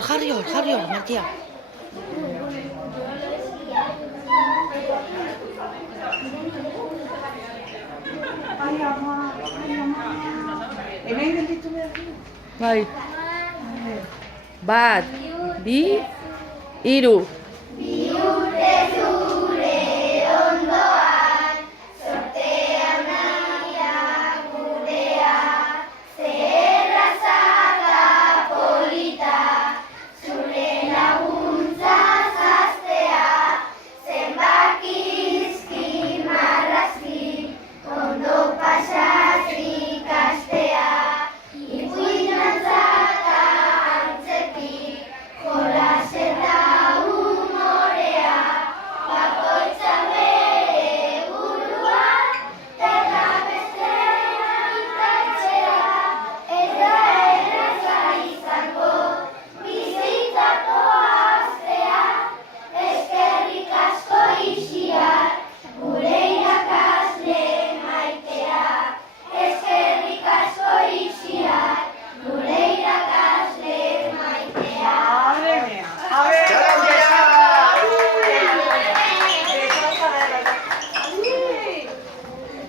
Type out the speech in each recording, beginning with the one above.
jarri hor, Martia. Ai, ama. Hemen gelditu behar. Bai. 1, 2, 3.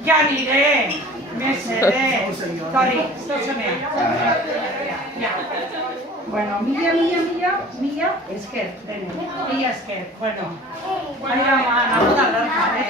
Ja nire, mesede, Tori, zotxonean. Ja. Bueno, mila esker, dene. Mila esker, bueno. Baina, nagoda larka,